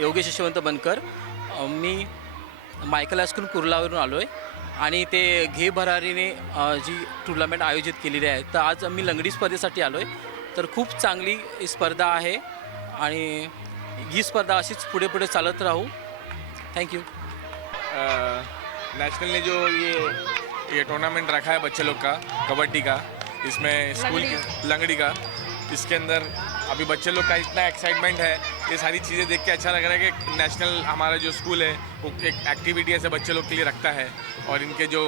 योगेश यशवंत बनकर, मी Michael high school कुर्लावरून आलो आहे आणि ते घे भरारीने जी टुर्नामेंट आयोजित केलेली आहे, तर आज आम्ही लंगडी स्पर्धेसाठी आलो आहे। तर खूप चांगली स्पर्धा आहे आणि ही स्पर्धा अशीच पुढे पुढे चालत राहू। Thank you. नेशनल ने जो ये टूर्नामेंट रखा है बच्चे लोग का कबड्डी का, इसमें स्कूल की लंगड़ी का, इसके अंदर अभी बच्चे लोग का इतना एक्साइटमेंट है, ये सारी चीज़ें देख के अच्छा लग रहा है कि नेशनल हमारा जो स्कूल है वो एक एक्टिविटी ऐसे बच्चे लोग के लिए रखता है और इनके जो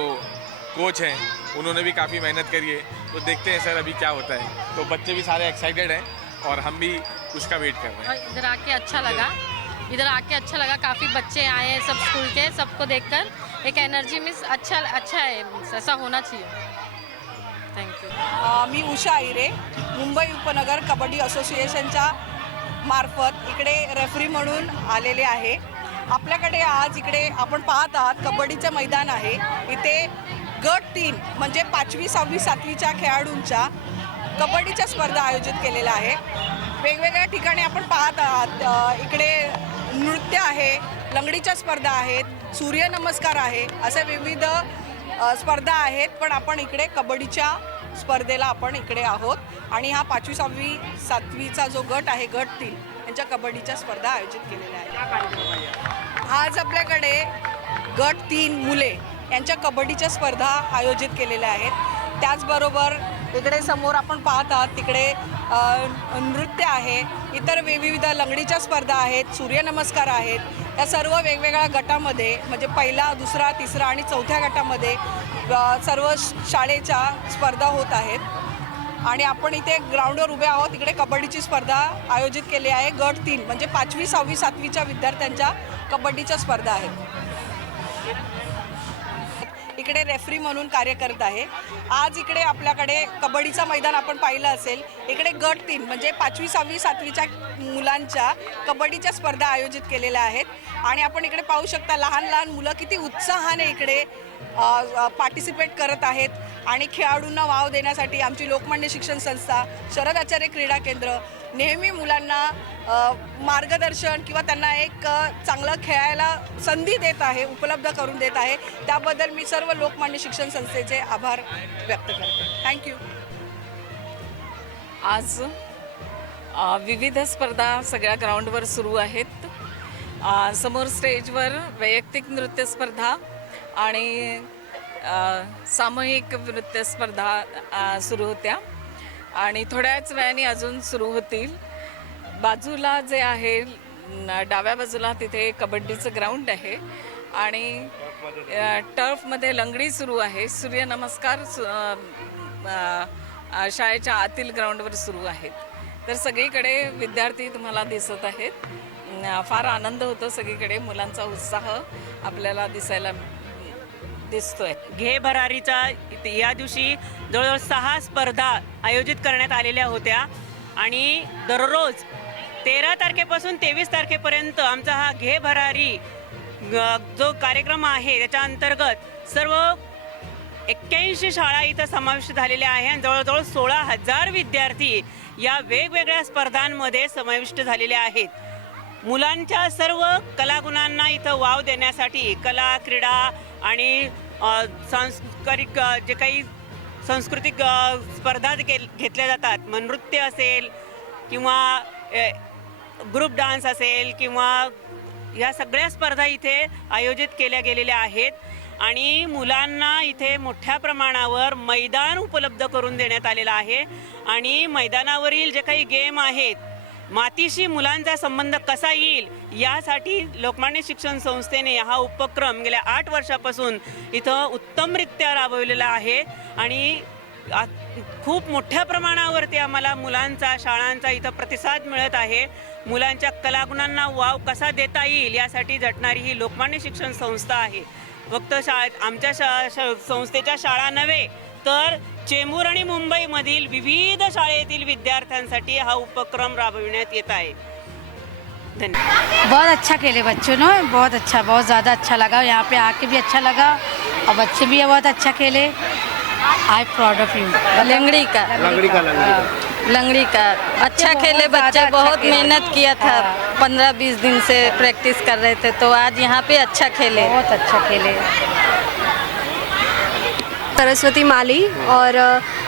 कोच हैं उन्होंने भी काफ़ी मेहनत करी है। तो देखते हैं सर अभी क्या होता है। तो बच्चे भी सारे एक्साइटेड हैं और हम भी उसका वेट कर रहे हैं। इधर आके अच्छा लगा, काफ़ी बच्चे आए हैं सब स्कूल के, सबको देखकर एक एनर्जी में अच्छा है, ऐसा होना चाहिए। थँक्यू। मी उषा आईरे, मुंबई उपनगर कबड्डी असोसिएशनच्या मार्फत इकडे रेफरी म्हणून आलेले आहे। आपल्याकडे आज इकडे आपण पाहत आहात कबड्डीचं मैदान आहे। इथे गट 3 म्हणजे 5वी 6वी 7वीच्या खेळाडूंच्या कबड्डीच्या स्पर्धा आयोजित केलेल्या आहे। वेगवेगळ्या ठिकाणी आपण पाहत आहात, इकडे नृत्य आहे, लंगडीच्या स्पर्धा आहेत, सूर्यनमस्कार आहे, असे विविध स्पर्धा आहेत। पण आपण इकडे कबड्डीच्या स्पर्धेला आपण इकडे आहोत आणि हा 5वी 6वी 7वीचा जो गट आहे, गट 3 यांच्या कबड्डीच्या स्पर्धा आयोजित केलेल्या आहेत। आज आपल्याकडे गट 3 मुले यांच्या कबड्डीच्या स्पर्धा आयोजित केलेल्या आहेत। त्याचबरोबर इकडे समोर आपण पाहत आहात, तिकडे नृत्य आहे, इतर विविध लंगडीच्या स्पर्धा आहेत, सूर्यनमस्कार आहेत। या सर्व वेगवेगळ्या गटामध्ये म्हणजे पहिला, दुसरा, तिसरा आणि चौथ्या गटामध्ये सर्व शाळेच्या स्पर्धा होत आहेत आणि आपण इथे ग्राउंडवर उभे आहोत। इकडे कबड्डीची स्पर्धा आयोजित केली आहे। गट 3 म्हणजे 5वी 6वी 7वीच्या विद्यार्थ्यांच्या कबड्डीच्या स्पर्धा आहेत। इकडे रेफरी म्हणून कार्य करत आहे। आज इकडे आपल्याकडे कबड्डीचं मैदान आपण पाहिलं असेल, इकडे गट 3 म्हणजे 5वी 6वी 7वीच्या मुलांच्या कबड्डीच्या स्पर्धा आयोजित केलेल्या आहेत आणि आपण इकडे पाहू शकता लहान लहान मुलं किती उत्साहाने इकडे पार्टिसिपेट करत आहेत आणि खेळाडूंना वाव देण्यासाठी आमची लोकमान्य शिक्षण संस्था, शरद आचार्य क्रीडा केंद्र नेहमी मुलांना मार्गदर्शन किंवा त्यांना एक चांगलं खेळायला संधी देत आहे, उपलब्ध करून देत आहे। त्याबद्दल मी सर्व लोकमान्य शिक्षण संस्थेचे आभार व्यक्त करते। थँक्यू। आज विविध स्पर्धा सगळ्या ग्राउंडवर सुरू आहेत। समोर स्टेजवर वैयक्तिक नृत्य स्पर्धा आणि सामूहिक नृत्य स्पर्धा सुरू होत्या आणि थोड्याच वेळाने अजून सुरू होतील. बाजूला जे आहे डाव्या बाजूला तिथे कबड्डीचं ग्राउंड आहे आणि टर्फमध्ये लंगडी सुरू आहे. सूर्यनमस्कार शाळेच्या आतील ग्राउंडवर सुरू आहेत. तर सगळीकडे विद्यार्थी तुम्हाला दिसत आहेत. फार आनंद होतो सगळीकडे. मुलांचा उत्साह आपल्याला दिसायला दिसतोय. घे भरारीचा या दिवशी जवळजवळ 6 स्पर्धा आयोजित करण्यात आलेल्या होत्या आणि दररोज 13 तारखेपासून 23 तारखेपर्यंत आमचा हा घे भरारी जो कार्यक्रम आहे त्याच्या अंतर्गत सर्व 81 शाळा इथं समाविष्ट झालेल्या आहे आणि जवळजवळ 16,000 विद्यार्थी या वेगवेगळ्या स्पर्धांमध्ये समाविष्ट झालेले आहेत. मुलांच्या सर्व कलागुणांना इथं वाव देण्यासाठी कला, क्रीडा आणि सांस्कृतिक जे काही सांस्कृतिक स्पर्धा घेतल्या जातात, नृत्य असेल किंवा ग्रुप डान्स असेल किंवा ह्या सगळ्या स्पर्धा इथे आयोजित केल्या गेलेल्या आहेत आणि मुलांना इथे मोठ्या प्रमाणावर मैदान उपलब्ध करून देण्यात आलेलं आहे आणि मैदानावरील जे काही गेम आहेत, मातीशी मुलांचा संबंध कसा येईल यासाठी लोकमान्य शिक्षण संस्थेने हा उपक्रम गेल्या 8 वर्षापासून इथं उत्तमरित्या राबवलेला आहे आणि खूप मोठ्या प्रमाणावरती आम्हाला मुलांचा, शाळांचा इथं प्रतिसाद मिळत आहे. मुलांच्या कलागुणांना वाव कसा देता येईल यासाठी झटणारी ही लोकमान्य शिक्षण संस्था आहे. फक्त आमच्या संस्थेच्या शाळा नव्हे तर चेंबूर आणि मुंबईमधील विविध शाळेतील विद्यार्थ्यांसाठी हा उपक्रम राबविण्यात येत आहे. धन्यवाद. बहुत अच्छा खेले बच्चों ने, बहुत अच्छा, बहुत ज़्यादा अच्छा लगा. यहाँ पे आके भी अच्छा लगा और बच्चे भी बहुत अच्छा खेले. I proud of you. लंगड़ी का अच्छा खेले बच्चे. बहुत मेहनत किया था. 15-20 दिन से प्रैक्टिस कर रहे थे तो आज यहाँ पे अच्छा खेले. बहुत अच्छा खेले. सरस्वती माली और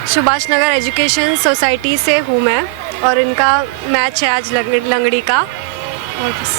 सुभाष नगर एजुकेशन सोसाइटी से हूँ मैं और इनका मैच है आज लंगड़ी का और बस.